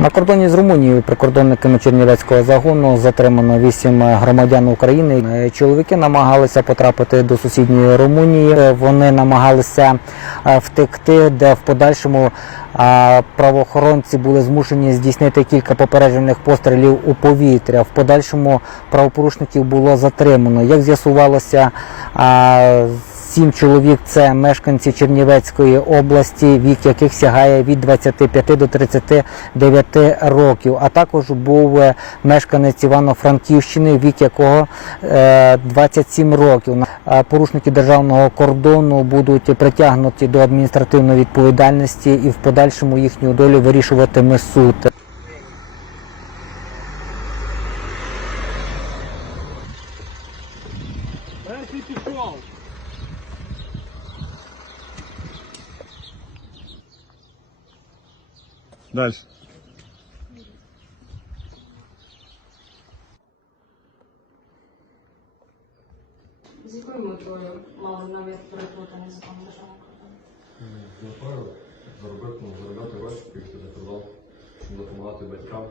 На кордоні з Румунією прикордонниками Чернівецького загону затримано вісім громадян України. Чоловіки намагалися потрапити до сусідньої Румунії. Вони намагалися е, втекти, де в подальшому е, правоохоронці були змушені здійснити кілька попереджених пострілів у повітря. В подальшому правопорушників було затримано. Як з'ясувалося, е, Сім чоловік це мешканці Чернівецької області, вік яких сягає від 25 до 39 років. А також був е, мешканець Івано-Франківщини, вік якого 27 е, років. Порушники державного кордону будуть притягнуті до адміністративної відповідальності і в подальшому їхню долю вирішуватиме суд. Перший Дальше. З якою метою мали намір переплути незаконно державного кордону? Напевно, заробити, ну, заробляти гроші, поїхати за кордон, щоб допомагати батькам.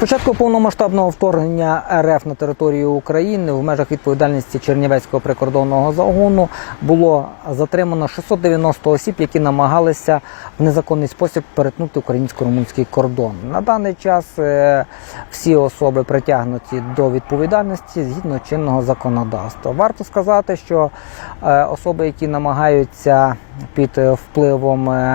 початку повномасштабного вторгнення РФ на територію України в межах відповідальності Чернівецького прикордонного загону було затримано 690 осіб, які намагалися в незаконний спосіб перетнути українсько-румунський кордон. На даний час е, всі особи притягнуті до відповідальності згідно чинного законодавства. Варто сказати, що е, особи, які намагаються під е, впливом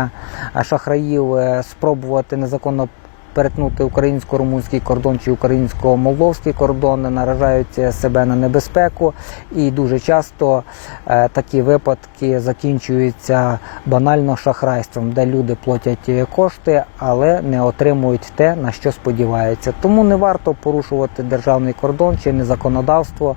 шахраїв спробувати незаконно перетнути українсько-румунський кордон чи українсько-молдовський кордон, наражають себе на небезпеку, і дуже часто е, такі випадки закінчуються банально шахрайством, де люди платять кошти, але не отримують те, на що сподіваються. Тому не варто порушувати державний кордон чи не законодавство.